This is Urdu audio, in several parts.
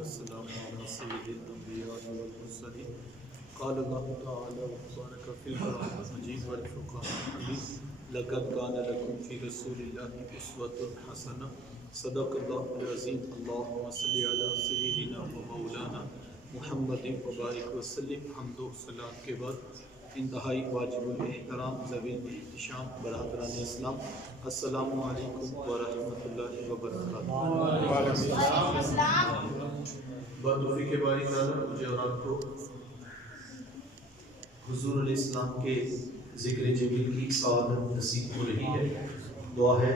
والسلام على سيد الأنبياء والمرسلين قال الله تعالى وسبحانك في القرآن المجيد والفرقان الحميد لقد كان لكم في رسول الله أسوة حسنة صدق الله العظيم اللهم صل على سيدنا ومولانا محمد وبارک وسلم. حمد و صلات کے بعد انتہائی واجب الاحترام ذوی الاحتشام برادران اسلام، السلام علیکم ورحمۃ اللہ وبرکاتہ. بتوفیق باری تعالیٰ مجھے اور آپ کو حضور علیہ السلام کے ذکر جمیل کی سعادت نصیب ہو رہی ہے. دعا ہے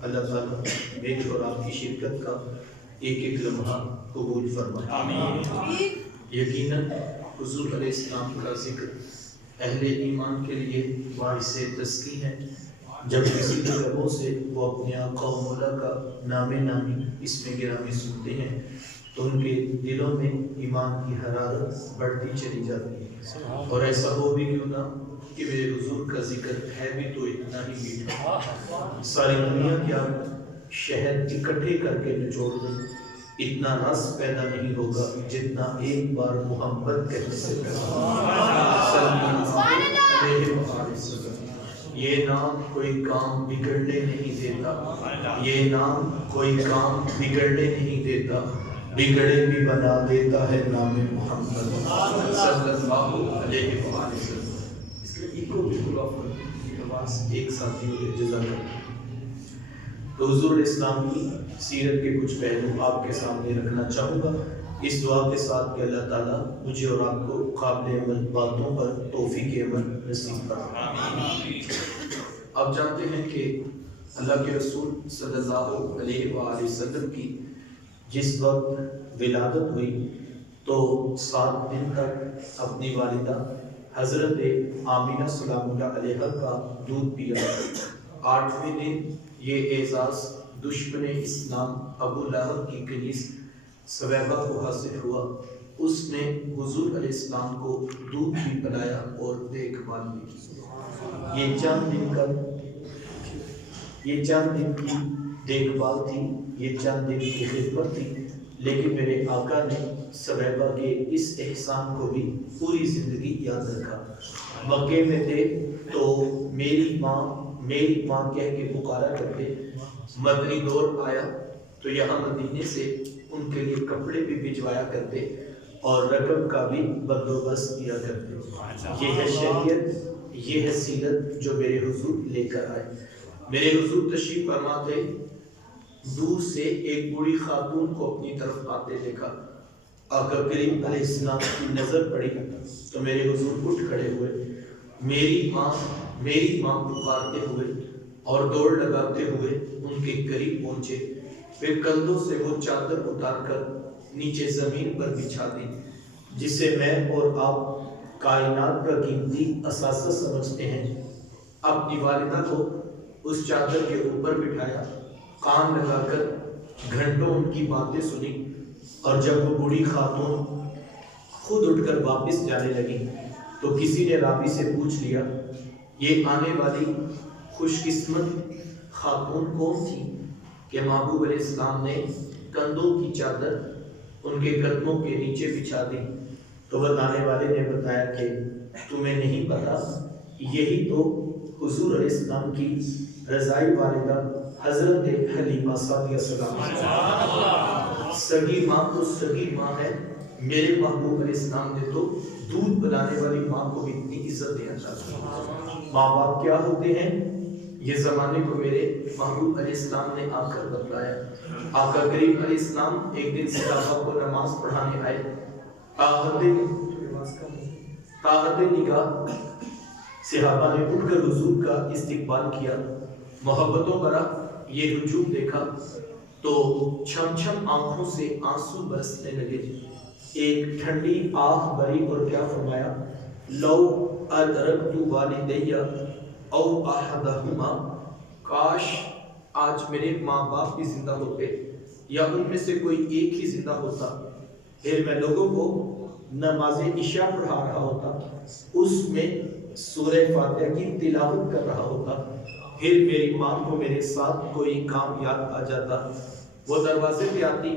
اللہ تعالیٰ میری اور آپ کی شرکت کا ایک ایک لمحہ قبول فرمائے. یقیناً حضور علیہ السلام کا ذکر اہل ایمان کے لیے باعث تسکین ہے. جب کسی کے لبوں سے وہ اپنے آقا و مولا کا نام نامی اسم گرامی سنتے ہیں تو ان کے دلوں میں ایمان کی حرارت بڑھتی چلی جاتی ہے. اور ایسا ہو بھی کیوں نہ کہ میرے حضور کا ذکر ہے بھی تو اتنا ہی میٹھا. ساری دنیا کیا شہد اکٹھے کر کے نچوڑ دیں اتنا رس پیدا نہیں ہوگا جتنا ایک بار محمد کہنے سے پیدا. یہ نام کوئی کام بگڑنے نہیں دیتا، یہ نام کوئی کام بگڑنے نہیں دیتا، بگڑے بھی بنا دیتا ہے نام محمد صلی اللہ علیہ وسلم. اس کے ایک ساتھی ہوئے جزاک. تو حضور اسلام کی سیرت کے کچھ پہلو آپ کے سامنے رکھنا چاہوں گا اس دعا کے ساتھ کہ اللہ تعالیٰ مجھے اور آپ کو قابل عمل باتوں پر توفیق عمل نصیب فرمائے. آپ جانتے ہیں کہ اللہ کے رسول صلی اللہ علیہ وآلہ وسلم کی جس وقت ولادت ہوئی تو 7 دن تک اپنی والدہ حضرت آمینہ سلام اللہ علیہ کا دودھ پیا. 8ویں دن یہ اعزاز دشمن اسلام ابو لہب کی کنیز سویبہ کو حاصل ہوا. اس نے حضور علیہ السلام کو دودھ بھی پلایا اور دیکھ بھال بھی کی. یہ چند دن کی دیکھ بھال تھی، یہ چند دن کی خدمت تھی، لیکن میرے آقا نے سویبہ کے اس احسان کو بھی پوری زندگی یاد رکھا. مکے میں تھے تو میری ماں کہہ کے پکارا کرتے. مدنی دور آیا تو یہاں مدینے سے ان کے لیے کپڑے بھی بھجوایا کرتے اور رقم کا بھی بندوبست کیا کرتے. یہ ہے شریعت، یہ ہے سیرت جو میرے حضور لے کر آئے. میرے حضور تشریف فرما تھے. دور سے ایک بوڑھی خاتون کو اپنی طرف آتے دیکھا. آقا کریم علیہ السلام کی نظر پڑی تو میرے حضور اٹھ کھڑے ہوئے. میری ماں پکارتے ہوئے اور دوڑ لگاتے ہوئے ان کے قریب پہنچے. پھر کندھوں سے وہ چادر اتار کر نیچے زمین پر بچھا دی جسے میں اور آپ کائنات کا قیمتی اثاثہ سمجھتے ہیں. اپنی والدہ کو اس چادر کے اوپر بٹھایا، کان لگا کر گھنٹوں ان کی باتیں سنی. اور جب وہ بوڑھی خاتون خود اٹھ کر واپس جانے لگی تو کسی نے راوی سے پوچھ لیا یہ آنے والی خوش قسمت خاتون کون تھی کہ محبوب علیہ السلام نے کندھوں کی چادر ان کے قدموں کے نیچے بچھا دی. تو بتانے والے نے بتایا کہ تمہیں نہیں پتا، یہی تو حضور علیہ السلام کی رضائی والدہ حضرت حلیمہ سعدیہ سلام. سگی ماں تو سگی ماں ہے. میرے محبوب علیہ السلام نے تو دودھ پلانے والی ماں کو بھی اتنی عزت دیا چاہتا. ماں باپ کیا ہوتے ہیں یہ زمانے کو میرے محبوب علیہ السلام نے آ کر بتلایا. آقا کریم علیہ السلام ایک دن صحابہ کو نماز پڑھانے آئے. طاقت نگاہ صحابہ نے اٹھ کر حضور کا استقبال کیا. محبتوں بھرا یہ ہجوم دیکھا تو چھم چھم آنکھوں سے آنسو برسنے لگے. ایک ٹھنڈی آہ بری اور کیا فرمایا، لو ادرکت والدی او احدہما، کاش آج میرے ماں باپ بھی زندہ ہوتے یا ان میں سے کوئی ایک ہی زندہ ہوتا. پھر میں لوگوں کو نماز عشاء پڑھا رہا ہوتا، اس میں سورہ فاتحہ کی تلاوت کر رہا ہوتا. پھر میری ماں کو میرے ساتھ کوئی کام یاد آ جاتا. وہ دروازے پہ آتی،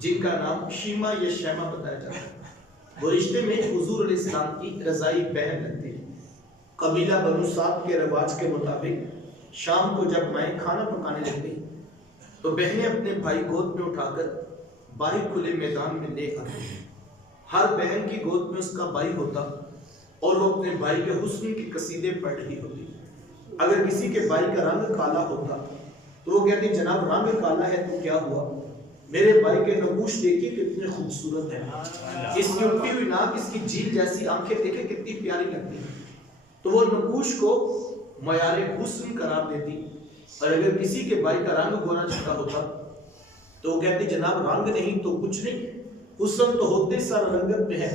جن کا نام شیما یا شیما بتایا جاتا ہے. وہ رشتے میں حضور علیہ السلام کی رضائی بہن لگتی ہے. قبیلہ بنو سعد کے رواج کے مطابق شام کو جب مائیں کھانا پکانے لگتی تو بہنیں اپنے بھائی گود میں اٹھا کر باہر کھلے میدان میں لے آتی. ہر بہن کی گود میں اس کا بھائی ہوتا اور وہ اپنے بھائی کے حسن کے قصیدے پڑھ رہی ہوتی. اگر کسی کے بھائی کا رنگ کالا ہوتا تو وہ کہتی جناب رنگ کالا ہے تو کیا ہوا، میرے بھائی کے نقوش دیکھیے کتنے خوبصورت ہیں، اس کی اٹھی ہوئی ناک، اس کی جھیل جیسی آنکھیں دیکھیں کتنی پیاری لگتی ہیں. تو وہ نقوش کو معیار حسن قرار دیتی. اور اگر کسی کے بھائی کا رنگ گورا چٹا ہوتا تو وہ کہتی جناب رنگ نہیں تو کچھ نہیں، حسن تو ہوتے سر رنگت میں ہے،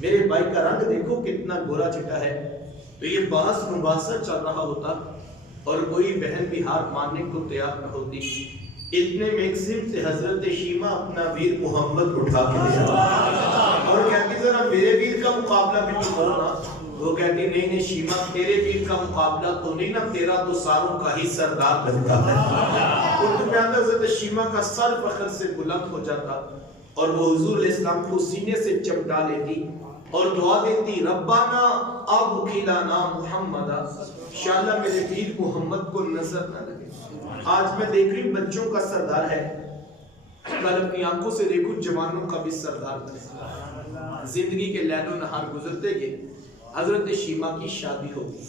میرے بھائی کا رنگ دیکھو کتنا گورا چٹا ہے. تو یہ بحث مباحثہ چل رہا ہوتا اور کوئی بہن بھی ہار ماننے کو تیار نہ ہوتی. اتنے میں ایک سمت سے حضرت شیما اپنا ویر محمد اٹھا کے لے آئی اور کہتی ذرا میرے ویر کا مقابلہ بھی تو کرو نا. وہ کہتی نہیں نہیں شیما تیرے ویر کا مقابلہ تو نہیں نا، تیرا تو ساروں کا ہی سردار بنتا ہے. اردو میں آتا حضرت شیما کا سر فخر سے بلند ہو جاتا اور وہ حضور علیہ السلام کو سینے سے چمٹا لیتی اور دعا دیتی ربنا اب کھلانا محمد، انشاءاللہ میرے ویر محمد کو نظر نہ لگے. آج میں دیکھ رہی بچوں کا سردار ہے، کل اپنی آنکھوں سے دیکھوں جوانوں کا بھی سردار بنے. زندگی کے لیل و نہار گزرتے گئے، حضرت شیما کی شادی ہوگی.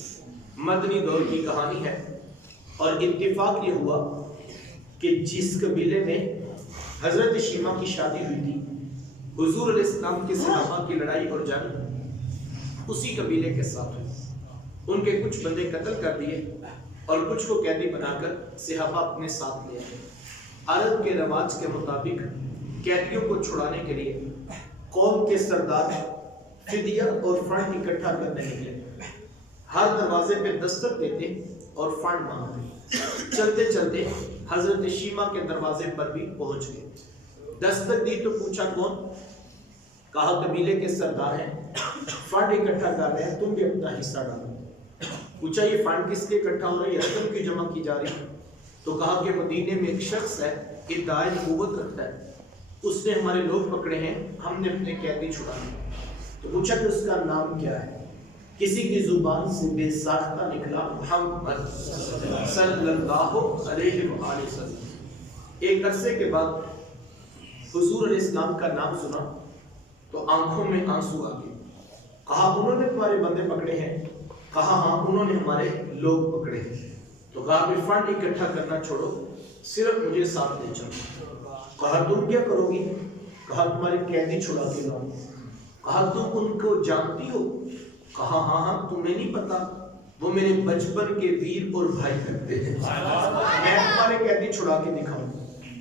مدنی دور کی کہانی ہے اور اتفاق یہ ہوا کہ جس قبیلے میں حضرت شیما کی شادی ہوئی تھی، حضور علیہ السلام کے صحابہ کی لڑائی اور جنگ اسی قبیلے کے ساتھ ہوئی. ان کے کچھ بندے قتل کر دیے اور کچھ کو قیدی بنا کر صحابہ اپنے ساتھ لے آئے. عرب کے رواج کے مطابق قیدیوں کو چھڑانے کے لیے قوم کے سردار فدیہ اور فنڈ اکٹھا کرنے نکلے. ہر دروازے پہ دستک دیتے اور فنڈ مانگتے. چلتے چلتے حضرت شیما کے دروازے پر بھی پہنچ گئے. دستک دی تو پوچھا کون؟ کہا قبیلے کے سردار ہیں، فنڈ اکٹھا کر رہے ہیں، تم بھی اپنا حصہ ڈالو. پوچھا یہ فنڈ کس کے اکٹھا ہو رہی ہے، رقم کی جمع کی جا رہی؟ تو کہا کہ مدینے میں ایک شخص ہے ادعائے نبوت رکھتا ہے، اس نے ہمارے لوگ پکڑے ہیں، ہم نے اپنے قیدی چھڑائے. تو پوچھا کہ اس کا نام کیا ہے؟ کسی کی زبان سے بے ساختہ نکلا محمد صلی اللہ علیہ وآلہ وسلم. ایک عرصے کے بعد حضور علیہ السلام کا نام سنا تو آنکھوں میں آنسو آ گئے. کہا انہوں نے تمہارے بندے پکڑے ہیں؟ کہا ہاں انہوں نے ہمارے لوگ پکڑے ہیں. تو کہا کہ فنڈ اکٹھا کرنا چھوڑو، صرف مجھے ساتھ لے چلو. کہا تم کیا کرو گی؟ کہا تمہارے قیدی چھڑا کے لاؤں. کہا تم ان کو جانتی ہو؟ کہا ہاں ہاں تمہیں نہیں پتا، وہ میرے بچپن کے ویر اور بھائی کرتے ہیں، میں تمہارے قیدی چھڑا کے دکھاؤں.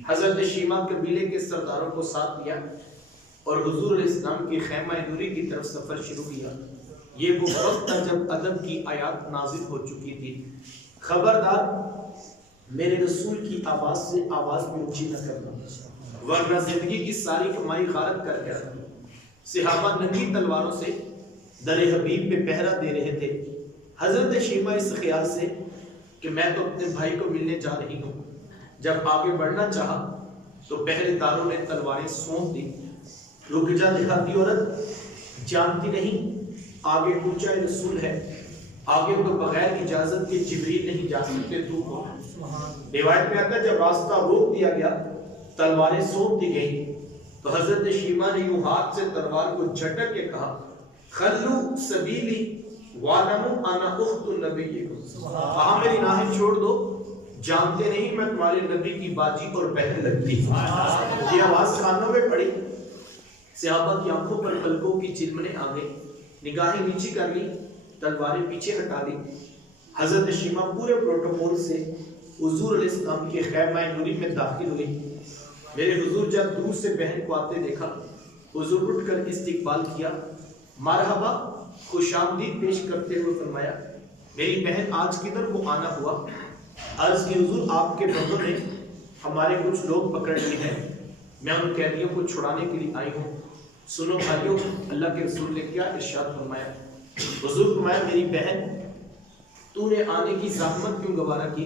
حضرت شیما قبیلے کے سرداروں کو ساتھ لیا اور حضور علیہ السلام کی خیمہ نوری کی طرف سفر شروع کیا. یہ وہ وقت تھا جب ادب کی آیات نازل ہو چکی تھی. خبردار میرے رسول کی آواز سے آواز میں اونچی نہ کرنا ورنہ زندگی کی ساری کمائی غارت کر کے رکھنا. صحابہ ننگی تلواروں سے در حبیب پہ پہرا دے رہے تھے. حضرت شیما اس خیال سے کہ میں تو اپنے بھائی کو ملنے جا رہی ہوں، جب آگے بڑھنا چاہا تو پہرے داروں نے تلواریں سونپ دی. رک جا دیہاتی عورت، جانتی نہیں آگے اونچا رسول ہے، آگے تو بغیر اجازت کے جبریل نہیں جا سکتے، تو ہو. روایت میں آتا ہے جب راستہ روک دیا گیا، تلواریں سونپ دی گئی تو حضرت شیما نے یوں ہاتھ سے تلوار کو جھٹک کے کہا خلو سبیلی وَعْلَمُوا أَنَا أُخْتُ النَّبِيِّكُمْ. کہا میری راہیں چھوڑ دو، جانتے نہیں میں تمہارے نبی کی باجی اور بہن لگتی ہوں. یہ آواز کانوں میں پڑی. صحابہ کی آنکھوں پر پلکوں کی چلمنے آ گئی، نگاہیں نیچی کر لی، تلواریں پیچھے ہٹا دی. حضرت شیما پورے پروٹوکول سے حضور علیہ السلام کے خیمہ نوری میں داخل ہوئی. میرے حضور جب دور سے بہن کو آتے دیکھا، حضور اٹھ کر استقبال کیا، مرحبا خوش آمدید پیش کرتے ہوئے فرمایا میری بہن آج کدھر کو آنا ہوا؟ عرض کی حضور آپ کے بندوں نے ہمارے کچھ لوگ پکڑ لیے ہیں، میں ان قیدیوں کو چھڑانے کے لیے آئی ہوں. سنو بھائیو اللہ کے رسول نے کیا ارشاد فرمایا. حضور فرمایا میری بہن تو نے آنے کی زحمت کیوں گوارا کی؟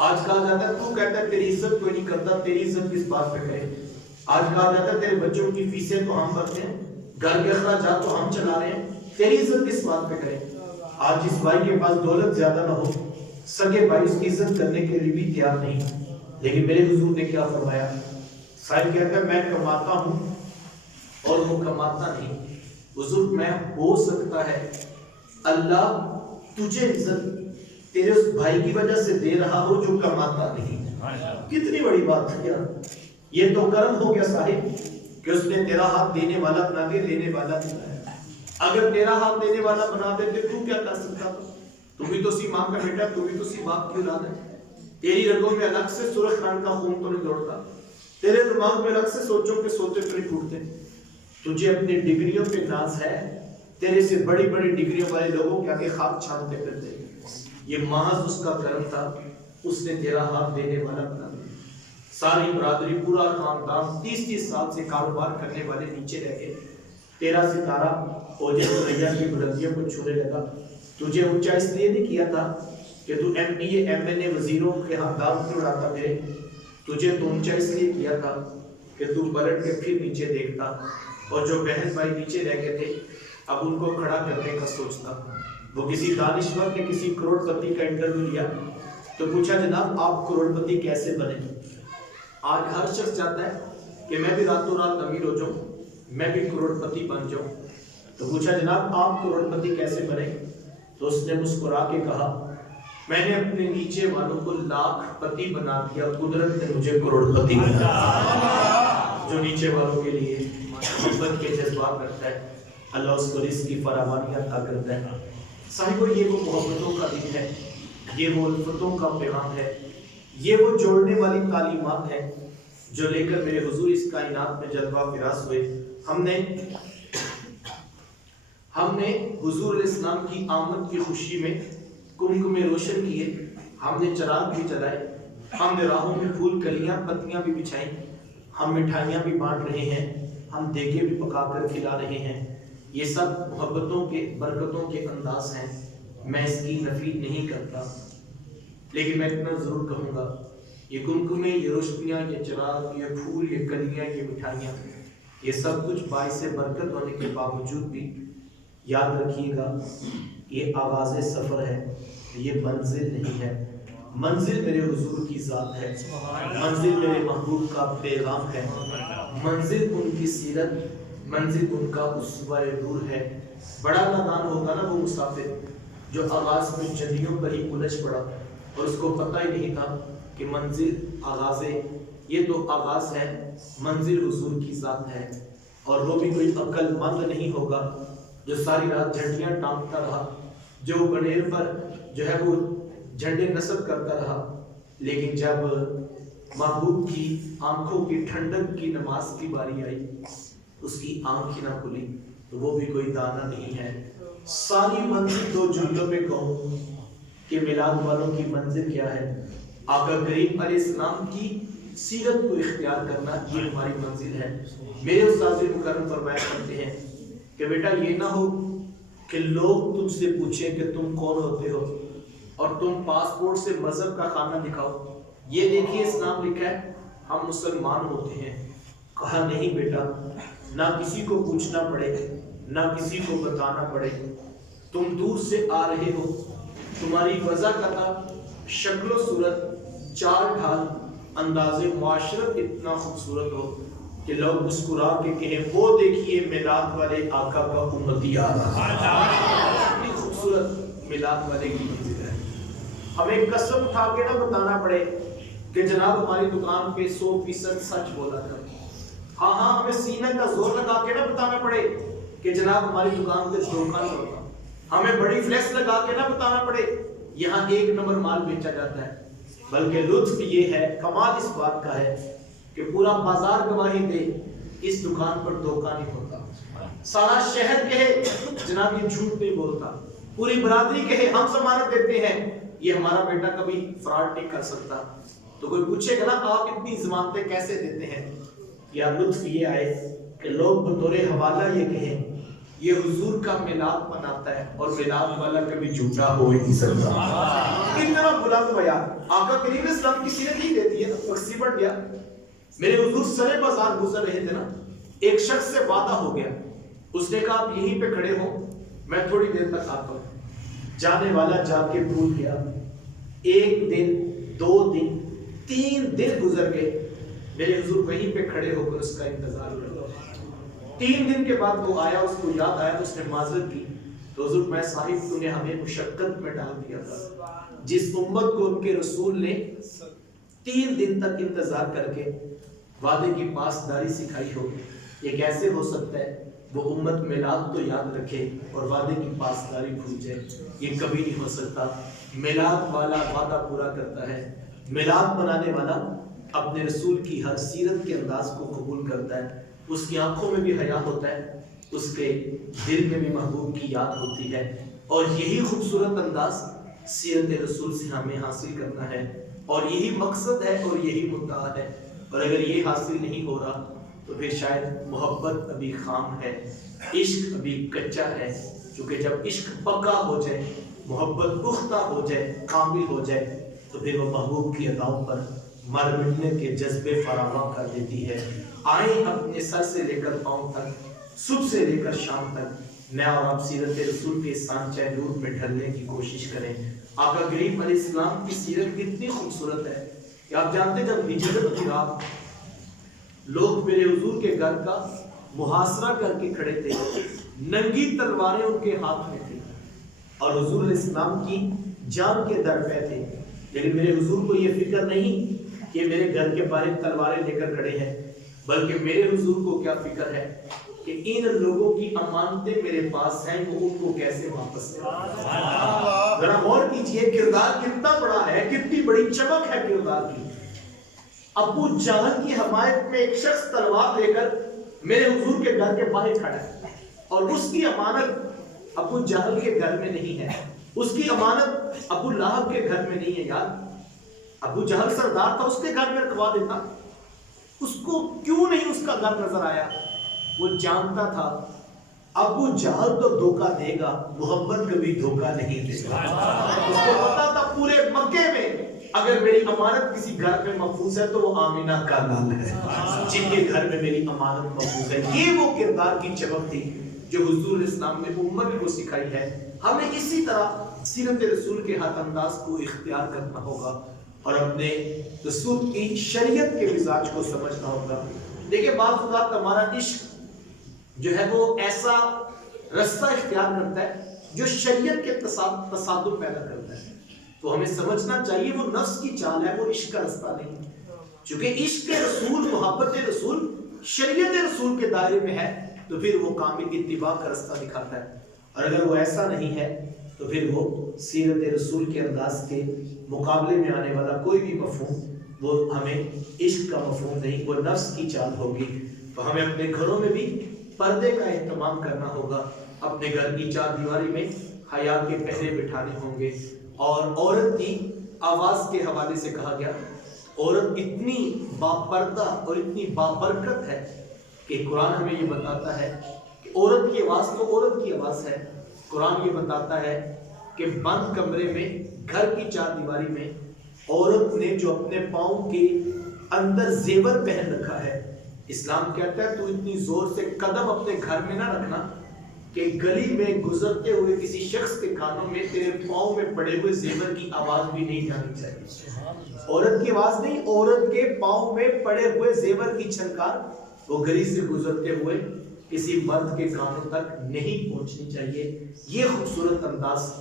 آج کہا جاتا ہے تو کہتا ہے تیری عزت کوئی نہیں کرتا، تیری عزت کس بات پہ کرے؟ آج کہا جاتا ہے تیرے بچوں کی فیسیں تو ہم بھرتے ہیں، گھر کے اخراجات تو ہم چلا رہے ہیں، تیری عزت کس بات پہ کرے؟ آج جس بھائی کے پاس دولت زیادہ نہ ہو، سگے بھائی اس کی عزت کرنے کے لیے بھی تیار نہیں، لیکن میرے حضور نے کیا فرمایا؟ صاحب کہتا ہے میں کماتا ہوں اور وہ کماتا نہیں۔ حضور میں ہو سکتا ہے اللہ تجھے عزت تیرے اس بھائی کی وجہ سے دے رہا ہو جو کماتا نہیں۔ کتنی بڑی بات ہے یار، یہ تو کرم ہو گیا صاحب کہ اس نے تیرا ہاتھ دینے والا بنا دے، لینے والا بنایا۔ اگر تیرا ہاتھ دینے والا بنا دے تو کیا کر سکتا تھا؟ تو بھی تو اسی ماں کا بیٹا، تو بھی تو اسی باپ کی اولاد ہے۔ تیری رگوں میں الگ سے سرخ رنگ کا خون تو نہیں دوڑتا، تیرے دماغ میں الگ سے سوچوں کے سوچے تو نہیں ٹوٹتے۔ تجھے اپنی ڈگریوں پہ ناز ہے، تیرے سے بڑی بڑی ڈگریوں والے لوگوں کے آگے خاک چھانتے پھرتے۔ یہ محض اس کا کرم تھا، اس نے تیرا ہاتھ دینے والا بنا دیا۔ ساری برادری، پورا خاندان 30 سال سے کاروبار کرنے والے نیچے رہ گئے، تیرا ستارہ اوجے سریا کی بلندیوں کو چھونے لگا۔ تجھے اونچا اس لیے نہیں کیا تھا کہ تو M P A M N A وزیروں کے ہاتھ دام کیوں اڑاتا میرے، تجھے تو اونچا اس لیے کیا تھا کہ تو پلٹ کے پھر نیچے دیکھتا، اور جو بہن بھائی نیچے رہ گئے تھے اب ان کو کھڑا کرنے کا سوچتا۔ وہ کسی دانشور نے کسی کروڑ پتی کا انٹرویو لیا تو پوچھا جناب آپ کروڑ پتی کیسے بنے؟ آج ہر شخص چاہتا ہے کہ میں بھی راتوں رات امیر ہو جاؤں، میں بھی کروڑ پتی بن جاؤں۔ تو پوچھا جناب آپ کروڑ پتی کیسے بنے؟ تو اس نے مسکرا کے کہا میں نے اپنے نیچے والوں کو لاکھ پتی بنا دیا، قدرت نے مجھے کروڑ پتی بنا دیا۔ جو نیچے والوں کے لیے محبت کے جذبات رکھتا ہے اللہ اس کو رزق کی فراوانی عطا کرتا ہے۔ صاحبو یہ وہ محبتوں کا دن ہے، یہ وہ الفتوں کا پیغام ہے، یہ وہ جوڑنے والی تعلیمات ہے جو لے کر میرے حضور اس کائنات میں جلوہ فراز ہوئے۔ ہم نے حضور علیہ السلام کی آمد کی خوشی میں کمکمے روشن کیے، ہم نے چراغ بھی جلائے، ہم نے راہوں میں پھول کلیاں پتیاں بھی بچھائیں، ہم مٹھائیاں بھی بانٹ رہے ہیں، ہم دیگیں بھی پکا کر کھلا رہے ہیں۔ یہ سب محبتوں کے برکتوں کے انداز ہیں، میں اس کی نفی نہیں کرتا، لیکن میں اتنا ضرور کہوں گا یہ کمکمے، یہ روشنیاں، یہ چراغ، یہ پھول، یہ کلیاں، یہ مٹھائیاں، یہ سب کچھ باعث برکت ہونے کے باوجود بھی یاد رکھیے گا یہ آغاز سفر ہے، یہ منزل نہیں ہے۔ منزل میرے حضور کی ذات ہے، منزل میرے محبوب کا پیغام ہے، منزل ان کی سیرت، منزل ان کا اسوہ نور ہے۔ بڑا نادان ہوگا نا وہ مسافر جو آغاز میں جھنڈیوں پر ہی الجھ پڑا اور اس کو پتہ ہی نہیں تھا کہ منزل آغاز ہے، یہ تو آغاز ہے، منزل حضور کی ذات ہے۔ اور وہ بھی کوئی عقل مند نہیں ہوگا جو ساری رات جھنڈیاں ٹانگتا رہا، جو گنیر پر جو ہے وہ جھنڈے نصب کرتا رہا، لیکن جب محبوب کی آنکھوں کی ٹھنڈک کی نماز کی باری آئی اس کی آنکھ ہی نہ کھلی، تو وہ بھی کوئی دانا نہیں ہے۔ ساری منزل دو جملوں میں کہوں کہ میلاد والوں کی منزل کیا ہے؟ آقا کریم علیہ السلام کی سیرت کو اختیار کرنا، یہ ہماری منزل ہے۔ میرے استاد مکرم فرمایا کرتے ہیں کہ بیٹا یہ نہ ہو کہ لوگ تجھ سے پوچھیں کہ تم کون ہوتے ہو اور تم پاسپورٹ سے مذہب کا خانہ دکھاؤ، یہ دیکھیے اسلام لکھا ہے ہم مسلمان ہوتے ہیں۔ کہا نہیں بیٹا، نہ کسی کو پوچھنا پڑے، نہ کسی کو بتانا پڑے، تم دور سے آ رہے ہو، تمہاری وضع قطع، شکل و صورت، چال ڈھال، انداز معاشرت اتنا خوبصورت ہو کہ لوگ مسکرا کے کہیں وہ دیکھیے میلاد والے آقا کا امتی آ رہا ہے۔ اتنی خوبصورت میلاد والے کی منزل ہے۔ ہمیں قسم اٹھا کے نہ بتانا پڑے کہ جناب ہماری دکان پہ 100% سچ بولا جائے۔ ہاں ہمیں سینہ کا زور لگا کے نہ بتانا پڑے کہ جناب ہماری دکان پہ دھوکہ نہیں ہوتا۔ ہمیں بڑی فلیکس لگا کے نہ بتانا پڑے یہاں 1 نمبر مال بیچا جاتا ہے، بلکہ لطف یہ ہے، کمال اس بات کا ہے کہ پورا بازار گواہی دے اس دکان پر دھوکہ نہیں ہوتا۔ سارا شہر کہے جناب یہ جھوٹ نہیں بولتا، پوری برادری کہے ہم ضمانت دیتے ہیں یہ ہمارا بیٹا کبھی فراڈ نہیں کر سکتا۔ تو کوئی پوچھے گا نا آپ اتنی ضمانتیں کیسے دیتے ہیں؟ یا لطف یہ آئے کہ لوگ بطور حوالہ یہ کہیں یہ حضور کا میلاد مناتا ہے اور میلاد والا کبھی جھوٹا ہو ہی نہیں سکتا۔ کتنا بلند بیان آقا کریم اسلام کی سیرت ہی دیتی ہے۔ وقت بڑھ گیا، میرے حضور سرے بازار گزر رہے تھے نا، ایک شخص سے وعدہ ہو گیا، اس نے کہا آپ یہیں پہ کھڑے ہو، میں تھوڑی دیر تک آتا ہوں۔ جانے والا جا کے بھول گیا، ایک دن، 2 دن، 3 دن گزر گئے، میرے حضور وہیں پہ کھڑے ہو کر اس کا انتظار کر رہا۔ 3 دن کے بعد وہ آیا، اس کو یاد آیا، اس نے معذرت کی، تو حضور میں صاحب تو نے ہمیں مشقت میں ڈال دیا تھا۔ جس امت کو ان کے رسول نے 3 دن تک انتظار کر کے وعدے کی پاسداری سکھائی ہو، یہ کیسے ہو سکتا ہے وہ امت میلاد تو یاد رکھے اور وعدے کی پاسداری بھول جائے؟ یہ کبھی نہیں ہو سکتا۔ میلاد والا وعدہ پورا کرتا ہے، میلاد منانے والا اپنے رسول کی ہر سیرت کے انداز کو قبول کرتا ہے، اس کی آنکھوں میں بھی حیا ہوتا ہے، اس کے دل میں بھی محبوب کی یاد ہوتی ہے، اور یہی خوبصورت انداز سیرت رسول سے ہمیں حاصل کرنا ہے، اور یہی مقصد ہے اور یہی مدعا ہے۔ اور اگر یہ حاصل نہیں ہو رہا تو پھر شاید محبت ابھی خام ہے، عشق ابھی کچا ہے، کیونکہ جب عشق پکا ہو جائے، محبت پختہ ہو جائے، کامل ہو جائے، تو پھر وہ محبوب کی اداؤں پر مر مٹنے کے جذبے فراواں کر دیتی ہے۔ آئیں اپنے سر سے لے کر پاؤں تک، صبح سے لے کر شام تک میں اور آپ سیرت رسول کے سانچہ نور میں ڈھلنے کی کوشش کریں۔ آقا کریم علیہ السلام کی سیرت کتنی خوبصورت ہے کہ آپ جانتے جب ہجرت کی رات لوگ میرے حضور کے گھر کا محاصرہ کر کے کھڑے تھے، ننگی تلواریں ان کے ہاتھ میں تھی، اور حضور علیہ السلام کی جان کے در پہ تھے، لیکن میرے حضور کو یہ فکر نہیں کہ میرے گھر کے باہر تلواریں لے کر کھڑے ہیں، بلکہ میرے حضور کو کیا فکر ہے کہ ان لوگوں کی امانتیں میرے پاس ہیں، وہ ان کو کیسے واپس کریں۔ ذرا غور کیجئے کردار کتنا بڑا ہے، کتنی بڑی چمک ہے کردار کی۔ ابو جہل کی حمایت میں ایک شخص تلوار لے کر میرے حضور کے گھر کے باہر کھڑا ہے، اور اس کی امانت ابو جہل کے گھر میں نہیں ہے، اس کی امانت ابو لہب کے گھر میں نہیں ہے۔ یار ابو جہل سردار تھا، اس کے گھر میں رکھوا دیتا، اس کو کیوں نہیں اس کا گھر نظر آیا؟ وہ جانتا تھا ابو جہل تو دھوکہ دے گا، محمد کبھی دھوکہ نہیں دے گا۔ اس کو پتا تھا پورے مکے میں اگر میری امانت کسی گھر میں محفوظ ہے تو وہ آمینہ کا لال ہے، جن کے گھر میں میری امانت محفوظ ہے۔ یہ وہ کردار کی چمک تھی جو حضور اسلام نے امت کو سکھائی ہے۔ ہمیں اسی طرح سیرت رسول کے ہاتھ انداز کو اختیار کرنا ہوگا اور اپنے رسول کی شریعت کے مزاج کو سمجھنا ہوگا۔ دیکھیں بعض اوقات ہمارا عشق جو ہے وہ ایسا رستہ اختیار کرتا ہے جو شریعت کے تصادم پیدا کرتا ہے، تو ہمیں سمجھنا چاہیے وہ نفس کی چال ہے، وہ عشق کا رستہ نہیں، چونکہ عشق رسول، محبت رسول شریعت رسول کے دائرے میں ہے تو پھر وہ کامل اتباع کا رستہ دکھاتا ہے، اور اگر وہ ایسا نہیں ہے تو پھر وہ سیرت رسول کے انداز کے مقابلے میں آنے والا کوئی بھی مفہوم وہ ہمیں عشق کا مفہوم نہیں، وہ نفس کی چال ہوگی۔ تو ہمیں اپنے گھروں میں بھی پردے کا اہتمام کرنا ہوگا، اپنے گھر کی چار دیواری میں حیا کے پہرے بٹھانے ہوں گے۔ اور عورت کی آواز کے حوالے سے کہا گیا عورت اتنی باپردہ اور اتنی بابرکت ہے کہ قرآن ہمیں یہ بتاتا ہے کہ عورت کی آواز تو عورت کی آواز ہے۔ قرآن یہ بتاتا ہے کہ بند کمرے میں، گھر کی چار دیواری میں عورت نے جو اپنے پاؤں کے اندر زیور پہن رکھا ہے، اسلام کہتا ہے تو اتنی زور سے قدم اپنے گھر میں نہ رکھنا کہ گلی میں گزرتے ہوئے کسی شخص کے کانوں میں تیرے پاؤں میں پڑے ہوئے زیور کی آواز بھی نہیں جانی چاہیے۔ عورت کی آواز نہیں، عورت کے پاؤں میں پڑے ہوئے زیور کی چھنکار وہ گلی سے گزرتے ہوئے کسی مرد کے کانوں تک نہیں پہنچنی چاہیے۔ یہ خوبصورت انداز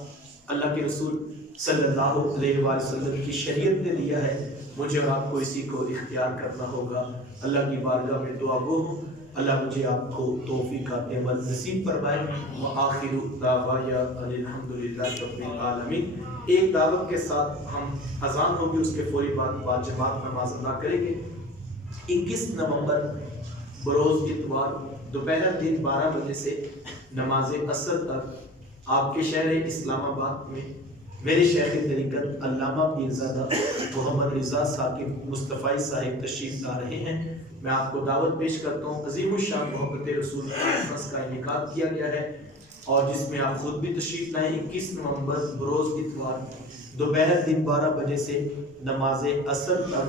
اللہ کے رسول صلی اللہ علیہ وآلہ وسلم کی شریعت نے دیا ہے، مجھے اور آپ کو اسی کو اختیار کرنا ہوگا۔ اللہ کی بارگاہ میں دعا گو ہوں اللہ مجھے آپ کو توفیقات عمل نصیب فرمائے۔ وآخر دعوایا ان الحمدللہ رب العالمین۔ ایک دعوت کے ساتھ ہم اذان ہوگی، اس کے فوری بعد جماعت نماز ادا کریں گے۔ 21 نومبر بروز اتوار دوپہر دن 12 بجے سے نماز عصر تک آپ کے شہر اسلام آباد میں میرے شیخ طریقت علامہ پیرزادہ محمد رضا ثاقب مصطفی صاحب تشریف لا رہے ہیں۔ میں آپ کو دعوت پیش کرتا ہوں عظیم الشان محبت رسول کانفرنس کا انعقاد کیا گیا ہے اور جس میں آپ خود بھی تشریف لائیں 21 نومبر بروز اتوار دوپہر دن 12 بجے سے نماز عصر تک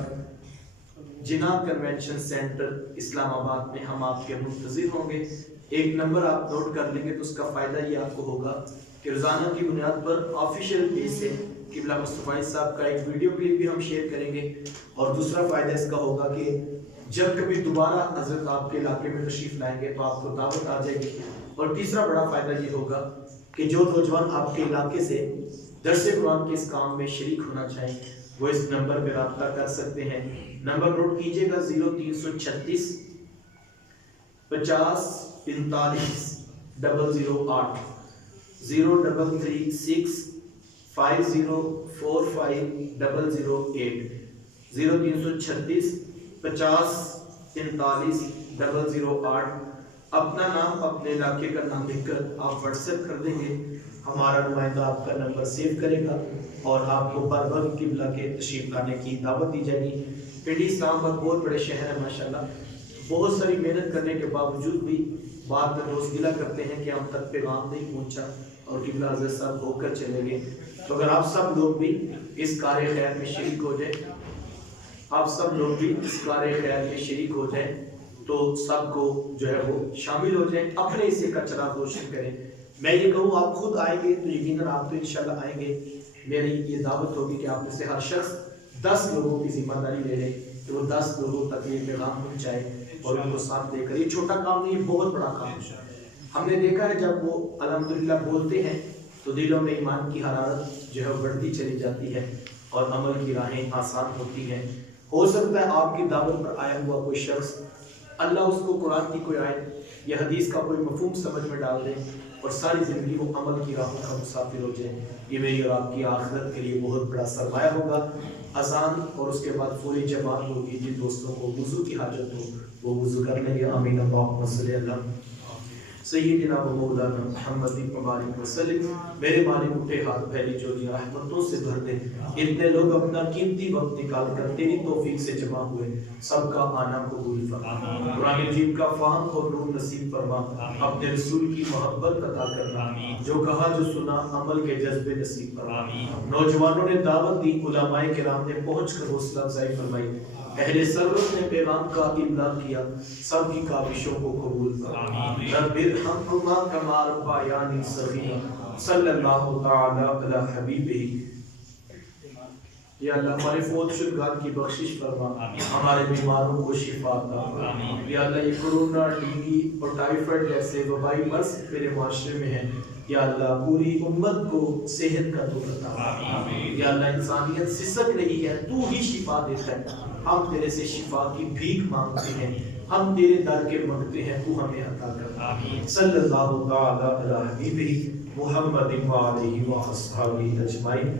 جناح کنونشن سینٹر اسلام آباد میں ہم آپ کے منتظر ہوں گے۔ ایک نمبر آپ نوٹ کر لیں گے تو اس کا فائدہ یہ آپ کو ہوگا کہ روزانہ کی بنیاد پر آفیشیل پیج سے قبلہ مصطفی صاحب کا ایک ویڈیو کلپ بھی ہم شیئر کریں گے، اور دوسرا فائدہ اس کا ہوگا کہ جب کبھی دوبارہ حضرت آپ کے علاقے میں تشریف لائیں گے تو آپ کو دعوت آ جائے گی، اور تیسرا بڑا فائدہ یہ ہوگا کہ جو نوجوان آپ کے علاقے سے درس قرآن کے اس کام میں شریک ہونا چاہیں وہ اس نمبر پہ رابطہ کر سکتے ہیں۔ نمبر نوٹ کیجئے گا 0336 50 45 008 0336 50 45 008 0336 50 45 008۔ اپنا نام اپنے علاقے کا نام لکھ کر آپ واٹس ایپ کر دیں گے، ہمارا نمائندہ آپ کا نمبر سیو کرے گا اور آپ کو بر وقت قبلہ کے تشریف لانے کی دعوت دی جائے گی۔ پنڈی اسلام آباد بہت بڑے شہر ہے ماشاءاللہ، بہت ساری محنت کرنے کے باوجود بھی بعد میں دوست گلہ کرتے ہیں کہ ہم تک پیغام نہیں پہنچا اور قبلہ حضرت صاحب ہو کر چلے گئے۔ تو اگر آپ سب لوگ بھی اس کار خیر میں شریک ہو جائیں، آپ سب لوگ بھی اس کار خیر میں شریک ہو جائیں تو سب کو جو ہے وہ شامل ہو جائیں، اپنے حصے کا چراغ روشن کریں۔ میں یہ کہوں آپ خود آئیں گے تو یقیناً آپ تو انشاءاللہ آئیں گے، میری یہ دعوت ہوگی کہ آپ میں سے ہر شخص 10 لوگوں کی ذمہ داری لے لے کہ وہ 10 لوگوں تک یہ پیغام پہنچائے اور ان کو ساتھ لے کر۔ یہ چھوٹا کام نہیں، یہ بہت بڑا کام ہے۔ ہم نے دیکھا ہے جب وہ الحمدللہ بولتے ہیں تو دلوں میں ایمان کی حرارت جو ہے وہ بڑھتی چلی جاتی ہے اور عمل کی راہیں آسان ہوتی ہیں۔ ہو سکتا ہے آپ کی دعوت پر آیا ہوا کوئی شخص اللہ اس کو قرآن کی کوئی آیت یا حدیث کا کوئی مفہوم سمجھ میں ڈال دے اور ساری زندگی وہ عمل کی راہوں کا مسافر ہو جائے۔ یہ میری اور آپ کی آخرت کے لیے بہت بڑا سرمایہ ہوگا۔ اذان اور اس کے بعد پوری جماعت ہوگی، جن دوستوں کو وضو کی حاجت ہو وہ وضو کر لیں گے۔ آمین اللہم صلی اللہ سیدنا و مولانا محمد مبارک وسلم۔ میرے مالک اٹھے ہاتھ پھیلی چولیاں رحمتوں سے بھر دے، اتنے لوگ اپنا قیمتی وقت نکال کر تیری توفیق سے جمع ہوئے، سب کا آنا قبول فرما، قرآن مجید کا فہم اور نور نصیب فرما، اپنے رسول کی محبت عطا کرنا، جو کہا جو سنا عمل کے جذبے نصیب فرما۔ نوجوانوں نے دعوت دی، علماء کرام نے پہنچ کر حوصلہ افزائی فرمائی، اہل سرورت نے پیغام کا ابلاغ کیا، سب کی کاوشوں کو قبول فرما۔ رب ارحمہما کما ربیانی صغیرا، صلی اللہ تعالی علی حبیبہ۔ یا اللہ ہمارے فوت شدگان کی بخشش فرما، ہمارے بیماروں کو شفا عطا فرما۔ یا اللہ یہ کورونا، ٹی بی اور ٹائیفائڈ جیسے وبائی مرض میرے معاشرے میں ہیں، یا اللہ پوری امت کو صحت کا دور عطا فرما۔ یا اللہ انسانیت سسک رہی ہے، تو ہی شفا دیتا ہے، ہم تیرے سے شفا کی بھیک مانگتے ہیں، ہم تیرے در کے مانگتے ہیں، تو ہمیں عطا کر۔ صلی اللہ تعالی علی حبیبہ محمد و آلہ و اصحابہ اجمعین۔